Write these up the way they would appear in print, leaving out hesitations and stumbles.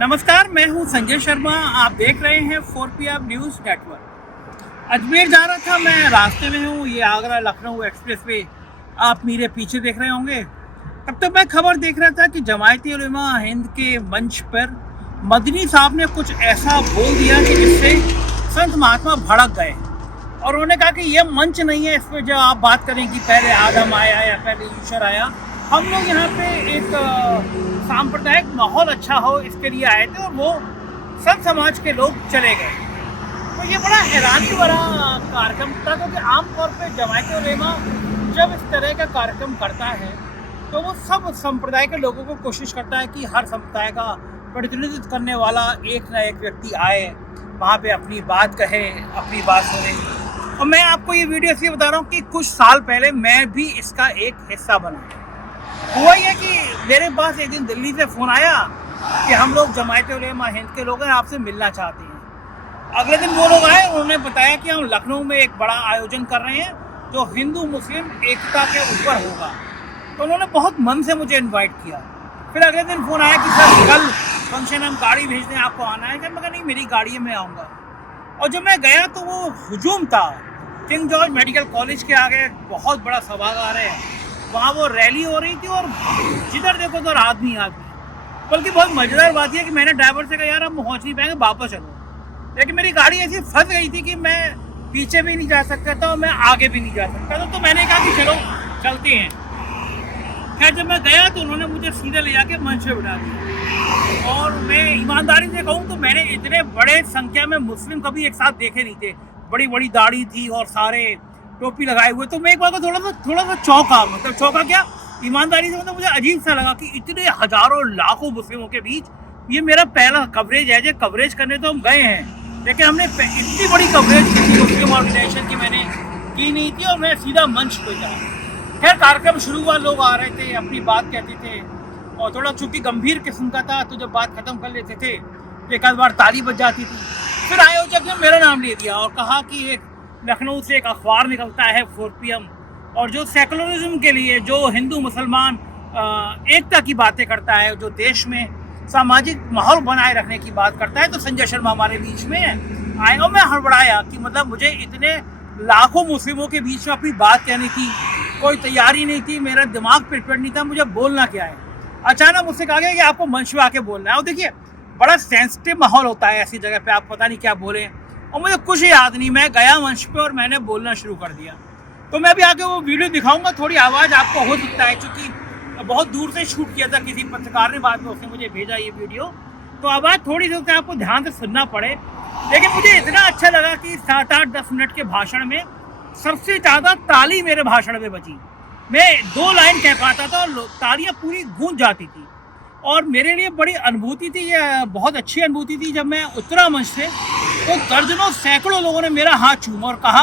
नमस्कार, मैं हूं संजय शर्मा। आप देख रहे हैं 4PM न्यूज़ नेटवर्क। अजमेर जा रहा था, मैं रास्ते में हूं। ये आगरा लखनऊ एक्सप्रेस वे आप मेरे पीछे देख रहे होंगे। तब तक मैं खबर देख रहा था कि जमायती उलेमा हिंद के मंच पर मदनी साहब ने कुछ ऐसा बोल दिया कि जिससे संत महात्मा भड़क गए और उन्होंने कहा कि ये मंच नहीं है, इस पर जो आप बात करें कि पहले आदम आया या पहले ईश्वर आया। हम लोग यहाँ पे एक सांप्रदायिक माहौल अच्छा हो इसके लिए आए थे और वो संत समाज के लोग चले गए। तो ये बड़ा हैरानी वाला कार्यक्रम था, क्योंकि आमतौर पे जमायत उलेमा जब इस तरह का कार्यक्रम करता है तो वो सब संप्रदाय के लोगों को कोशिश करता है कि हर संप्रदाय का प्रतिनिधित्व करने वाला एक ना एक व्यक्ति आए, वहाँ पे अपनी बात कहे, अपनी बात सुने। और मैं आपको ये वीडियो इसलिए बता रहा हूँ कि कुछ साल पहले मैं भी इसका एक हिस्सा बना। हुआ ये कि मेरे पास एक दिन दिल्ली से फ़ोन आया कि हम लोग जमायत उलेमा हिंद के लोग हैं, आपसे मिलना चाहते हैं। अगले दिन वो लोग आए, उन्होंने बताया कि हम लखनऊ में एक बड़ा आयोजन कर रहे हैं जो हिंदू मुस्लिम एकता के ऊपर होगा। तो उन्होंने बहुत मन से मुझे इनवाइट किया। फिर अगले दिन फ़ोन आया कि सर कल फंक्शन, हम गाड़ी भेज दें, आपको आना है। जब मैं कहा नहीं, मेरी गाड़ी में आऊँगा। और जब मैं गया तो वो हुजूम था किंग जॉर्ज मेडिकल कॉलेज के आगे, बहुत बड़ा सभागार है, वहाँ वो रैली हो रही थी और जिधर देखो तो आदमी। बल्कि बहुत मज़ेदार बात यह कि मैंने ड्राइवर से कहा यार हम पहुँच नहीं पाएंगे, वापस चलो। लेकिन मेरी गाड़ी ऐसी फंस गई थी कि मैं पीछे भी नहीं जा सकता था और मैं आगे भी नहीं जा सकता था। तो मैंने कहा कि चलो चलते हैं। खैर जब मैं गया तो उन्होंने मुझे सीधे ले जाके मंच पे बिठा दिया। और मैं ईमानदारी से कहूँ तो मैंने इतने बड़े संख्या में मुस्लिम कभी एक साथ देखे नहीं थे। बड़ी बड़ी दाढ़ी थी और सारे टोपी लगाए हुए। तो मैं एक बार को थोड़ा सा चौंका। मतलब चौंका क्या, ईमानदारी से मतलब मुझे अजीब सा लगा कि इतने हजारों लाखों मुस्लिमों के बीच ये मेरा पहला कवरेज है। जो कवरेज करने तो हम गए हैं, लेकिन हमने इतनी बड़ी कवरेज किसी मुस्लिम ऑर्गेनाइजेशन की मैंने की नहीं थी। और मैं सीधा मंच पे गया। खैर कार्यक्रम शुरू हुआ, लोग आ रहे थे, अपनी बात कहते थे और थोड़ा चूँकि गंभीर किस्म का था तो जब बात ख़त्म कर लेते थे तो एक आध बार ताली बज जाती थी। फिर आयोजक ने मेरा नाम ले दिया और कहा कि एक लखनऊ से एक अखबार निकलता है 4PM, और जो सेकुलरिज्म के लिए, जो हिंदू मुसलमान एकता की बातें करता है, जो देश में सामाजिक माहौल बनाए रखने की बात करता है, तो संजय शर्मा हमारे बीच में आए। और मैं हड़बड़ाया कि मतलब मुझे इतने लाखों मुस्लिमों के बीच में अपनी बात कहने की कोई तैयारी नहीं थी, मेरा दिमाग प्रिपेयर नहीं था, मुझे बोलना क्या है। अचानक मुझसे कहा गया कि आपको मंच पे आके बोलना है। और देखिए बड़ा सेंसिटिव माहौल होता है ऐसी जगह पे, आप पता नहीं क्या बोले। और मुझे कुछ याद नहीं, मैं गया मंच पे और मैंने बोलना शुरू कर दिया। तो मैं अभी आके वो वीडियो दिखाऊंगा, थोड़ी आवाज़ आपको हो सकता है, क्योंकि बहुत दूर से शूट किया था किसी पत्रकार ने, बाद में उसने मुझे भेजा ये वीडियो, तो आवाज़ थोड़ी सी आपको ध्यान से सुनना पड़े। लेकिन मुझे इतना अच्छा लगा कि 7-8-10 मिनट के भाषण में सबसे ज़्यादा ताली मेरे भाषण में बची। मैं 2 लाइन कह पाता था और तालियाँ पूरी गूंज जाती थी। और मेरे लिए बड़ी अनुभूति थी, ये बहुत अच्छी अनुभूति थी। जब मैं उतरा मंच से तो दर्जनों सैकड़ों लोगों ने मेरा हाथ चूमा और कहा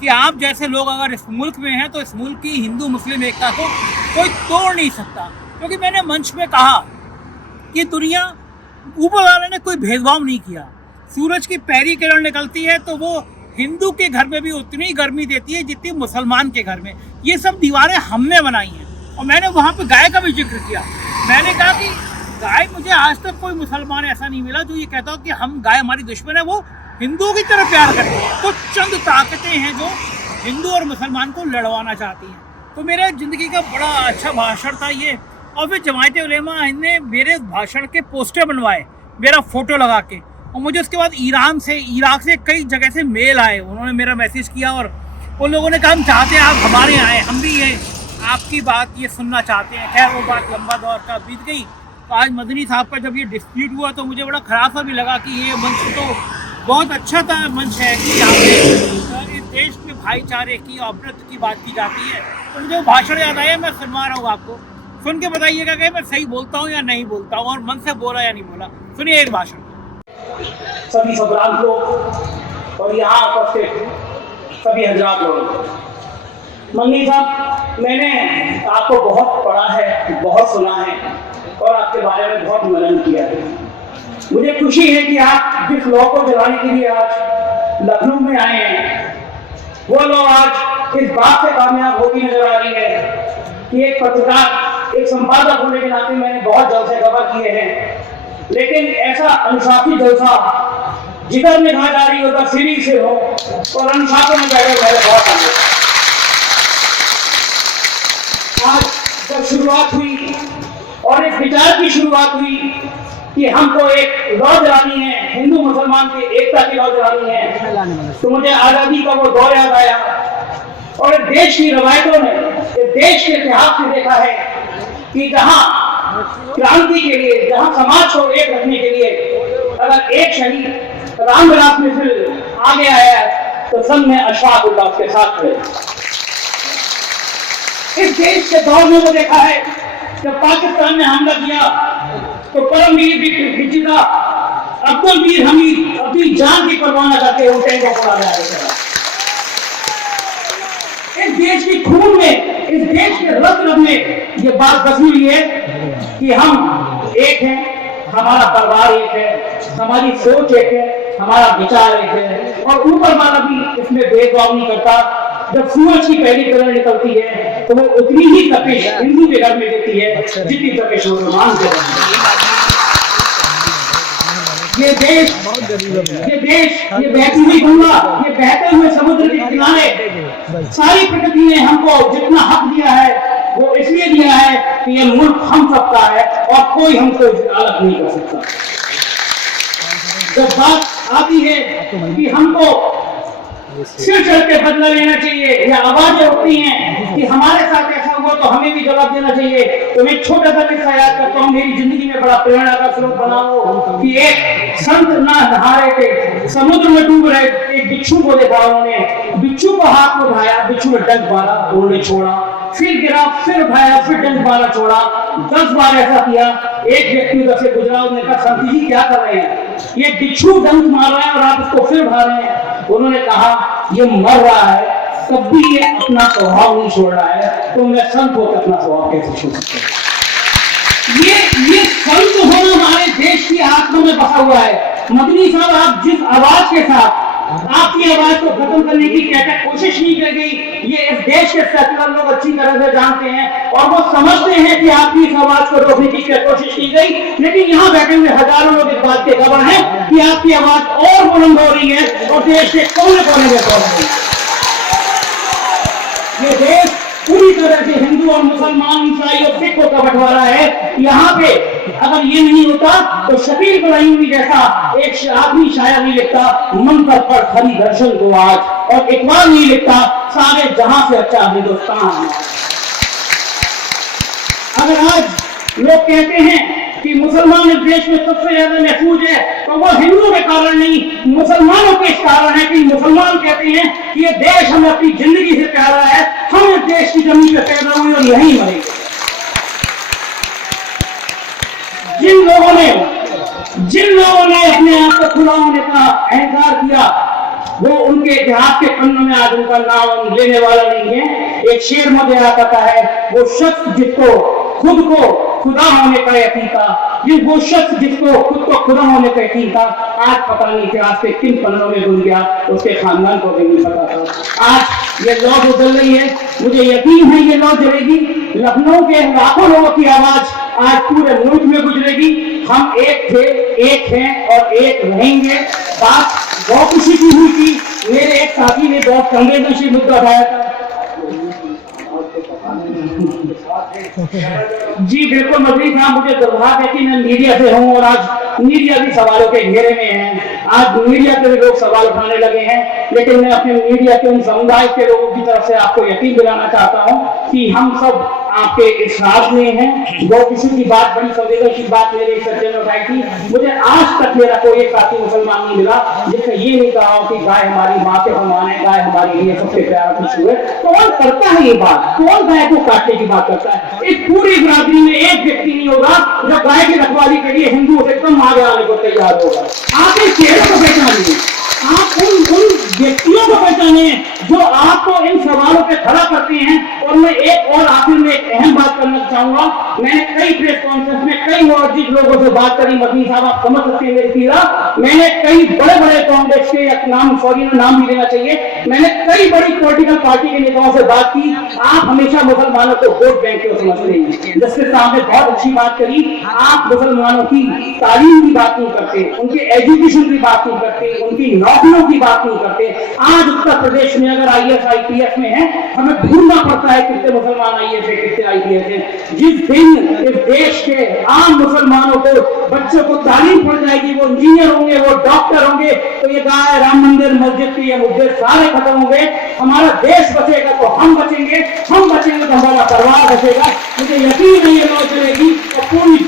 कि आप जैसे लोग अगर इस मुल्क में हैं तो इस मुल्क की हिंदू मुस्लिम एकता को कोई तोड़ नहीं सकता। क्योंकि मैंने मंच में कहा कि दुनिया, ऊपर वाले ने कोई भेदभाव नहीं किया। सूरज की पहली किरण निकलती है तो वो हिंदू के घर में भी उतनी गर्मी देती है जितनी मुसलमान के घर में। ये सब दीवारें हमने बनाई हैं। और मैंने वहाँ पे गाय का भी जिक्र किया। मैंने कहा कि गाय, मुझे आज तक कोई मुसलमान ऐसा नहीं मिला जो ये कहता हो कि हम गाय हमारी दुश्मन है। वो हिंदुओं की तरह प्यार करती है। कुछ चंद ताकतें हैं जो हिंदू और मुसलमान को लड़वाना चाहती हैं। तो मेरे ज़िंदगी का बड़ा अच्छा भाषण था ये। और फिर जमायत उलेमा ने मेरे भाषण के पोस्टर बनवाए, मेरा फ़ोटो लगा के। और मुझे उसके बाद ईरान से, इराक से, कई जगह से मेल आए। उन्होंने मेरा मैसेज किया और उन लोगों ने कहा हम चाहते हैं आप हमारे यहाँ आए, हम भी ये आपकी बात ये सुनना चाहते हैं। खैर वो बात लंबा दौर का बीत गई। तो आज मदनी साहब का जब ये डिस्प्यूट हुआ तो मुझे बड़ा ख़राब सा भी लगा कि ये मंच तो बहुत अच्छा था, मंच है कि यहाँ पे इस देश के भाईचारे की और अमृत की बात की जाती है। तो मुझे भाषण याद आया, मैं सुनवा रहा हूँ आपको, सुन के बताइएगा कि मैं सही बोलता हूँ या नहीं बोलता हूँ और मन से बोला या नहीं बोला। सुनिए एक भाषण। सभी सम्राट लोग और यहाँ उपस्थित सभी हजरात लोग, मन्नी साहब, मैंने आपको बहुत पढ़ा है, बहुत सुना है और आपके बारे में बहुत मनन किया है। मुझे खुशी है कि आप जिस लॉ को जलाने के लिए आज लखनऊ में आए हैं, वो लॉ आज इस बात से कामयाब होती नजर आ रही है कि एक पत्रकार, एक संपादक होने के नाते मैंने बहुत जलसे कवर किए हैं लेकिन ऐसा अनुशासित जलसा जिधर निगाहदारी उधर सीढ़ी से हो और अनुशासन में बैठे मेरे बहुत आगे। आज जब शुरुआत हुई और इस विचार की शुरुआत हुई कि हमको एक लौ जलानी है, हिंदू मुसलमान की एकता की लौ जलानी है, तो मुझे आजादी का वो दौर याद आया और इस देश की रवायतों ने, इस देश के इतिहास से देखा है कि जहां क्रांति के लिए, जहां समाज को एक रखने के लिए अगर एक शहीद रामविलास मिश्र आगे आया तो सब में अशफाक उल्लाह के साथ खड़े। इस देश के दौर में वो देखा है जब पाकिस्तान ने हमला किया तो परमवीर विजेता अब्दुल वीर हमीद अपनी जान की परवाह न करके उन टैंकों को आगे आगे चला। इस देश की खून में, इस देश के रक्त में ये बात बसी हुई है कि हम एक हैं, हमारा परिवार एक है, हमारी सोच एक है, हमारा विचार एक है और ऊपर वाला भी इसमें भेदभाव नहीं करता। जब सूरज की पहली किरण निकलती है तो वो उतनी ही तपिश हिंदू के घर में देती है जितनी तपिश मुसलमान के घर में। ये देश, ये बहती हुई गंगा, ये बहते हुए समुद्र के किनारे सारी प्रकृति ने हमको जितना हक दिया है वो इसलिए दिया है कि ये मुल्क हम सबका है और कोई हमको अलग नहीं कर सकता। जब बात आती है कि हमको सिर चढ़ के बदला लेना चाहिए या आवाजें उठती हैं कि हमारे साथ ऐसा हुआ तो हमें भी जवाब देना चाहिए, तो मैं छोटा सा किस्सा याद करता हूँ, मेरी जिंदगी में बड़ा प्रेरणा का स्रोत बना हो कि एक संत नहा रहे थे, समुद्र में डूब रहे, एक बिच्छू को देखा उन्होंने, बिच्छू को हाथ में उठाया, बिच्छू ने डंक मारा, उन्होंने छोड़ा, फिर गिरा, फिर उठाया, फिर डंक मारा, छोड़ा, 10 बार ऐसा किया। एक व्यक्ति उधर से गुजरा, उन्होंने कहा संत जी क्या कर रहे हैं, ये बिच्छू डंक मार रहा है और आप इसको फिर उठा रहे हैं। उन्होंने कहा ये मर रहा है तब भी ये अपना स्वभाव नहीं छोड़ रहा है, तो मैं संत होकर अपना स्वभाव कैसे छोड़ सकता हूं। ये संत होना हमारे देश की आत्मा में बसा हुआ है। मदनी साहब, आप जिस आवाज के साथ आपकी आवाज को खत्म करने की क्या कोशिश नहीं कर गई, ये इस देश के सेकुलर लोग अच्छी तरह से जानते हैं और वो समझते हैं कि आपकी इस आवाज को रोकने की क्या कोशिश की गई। लेकिन यहाँ बैठे हुए हजारों लोग इस बात के खबर है कि आपकी आवाज और बुलंद हो रही है और देश के कोने कोने में पहुंच रही है। ये देश पूरी तरह से हिंदू और मुसलमान, ईसाई और सिखों का बंटवारा है। यहाँ पे अगर ये नहीं होता तो शकील इब्राहिमी जैसा एक आदमी शायर नहीं लिखता मंतर पर खरी दर्शन को आज, और इकबाल नहीं लिखता सारे जहां से अच्छा हिंदुस्तान। अगर आज लोग कहते हैं कि मुसलमान इस देश में सबसे ज्यादा महफूज है तो वो हिंदू के कारण नहीं, मुसलमानों के इस कारण है कि मुसलमान कहते हैं कि ये देश हमें अपनी जिंदगी से प्यारा है, हम इस देश की जमीन पे पैदा हुए और यहीं मरेंगे। जिन लोगों ने अपने आप को खुदा होने का अहंकार किया वो उनके इतिहास के पन्नों में आज उनका नाम लेने वाला नहीं है। एक शेर मुझे याद आता है, वो शख्स जिसको खुद को खुदा होने का यकीन था, वो शख्स जिसको खुद को खुदा होने का यकीन था, आज पता नहीं इतिहास के किन पन्नों में घुल गया, उसके खानदान को भी नहीं पता था। आज ये लौ बदल रही है, मुझे यकीन है ये लौ जलेगी। लखनऊ के लाखों लोगों की आवाज आज पूरे मुल्क में गुजरेगी। हम एक थे, एक हैं और एक रहेंगे। बात बहुत खुशी की हुई थी, मेरे एक साथी ने बहुत संवेदनशील मुद्दा उठाया था। जी बिल्कुल मदनी साहब, मुझे दुर्भाग्य है कि मैं मीडिया से हूँ और आज मीडिया भी सवालों के घेरे में है। आज मीडिया से भी लोग सवाल उठाने लगे हैं, लेकिन मैं अपने मीडिया के उन समुदाय के लोगों की तरफ से आपको यकीन दिलाना चाहता हूँ कि हम सब आपके इस राज में हैं। गौ किसी की बात, बड़ी संवेदनशील बात मेरे एक सज्जन ने उठाई थी। मुझे आज तक मेरा कोई एक साथी मुसलमान नहीं मिला जिसने ये नहीं कहा कि गाय हमारी माँ के समान है, गाय हमारे लिए सबसे प्यारा कुछ है। कौन करता है ये बात? कौन गाय को काटने की बात करता है? इस पूरी बिरादरी में एक व्यक्ति नहीं होगा जो गाय की रखवाली के लिए हिंदू से कम आगे आने को तैयार होगा। आप इस चेहरे को पहचानिए, आप उन व्यक्तियों को पहचानिए जो आपको इन सवालों पे खड़ा करते हैं। और मैं एक और आखिर में एक अहम बात करना चाहूंगा मैंने कई प्रेस कॉन्फ्रेंस में कई मौजूद लोगों से बात करी। मदनी साहब आप समझ सकते हैं मेरी पीड़ा। मैंने कई बड़े बड़े कांग्रेस के नाम भी लेना चाहिए, मैंने कई बड़ी पॉलिटिकल पार्टी के नेताओं से बात की। आप हमेशा मुसलमानों को वोट बैंक क्यों समझते हैं? जस्टिस साहब ने बहुत अच्छी बात करी, आप मुसलमानों की तालीम की बात नहीं करते, उनके एजुकेशन की बात नहीं करते, उनकी नौकरियों की बात नहीं करते। आज उत्तर प्रदेश में अगर IAS IPS में है, हमें ढूंढना पड़ता है कितने मुसलमान IAS है, कितने IPS है। जिस दिन इस देश के आम मुसलमानों को, बच्चों को तालीम पड़ जाएगी, वो इंजीनियर होंगे, वो डॉक्टर होंगे, तो ये कहा है राम मंदिर मस्जिद के ये मुद्दे सारे खत्म होंगे। हमारा देश बचेगा तो हम बचेंगे, हम बचेंगे तो हमारा परिवार बचेगा। मुझे यकीन है ये लॉ चलेगी और पूरी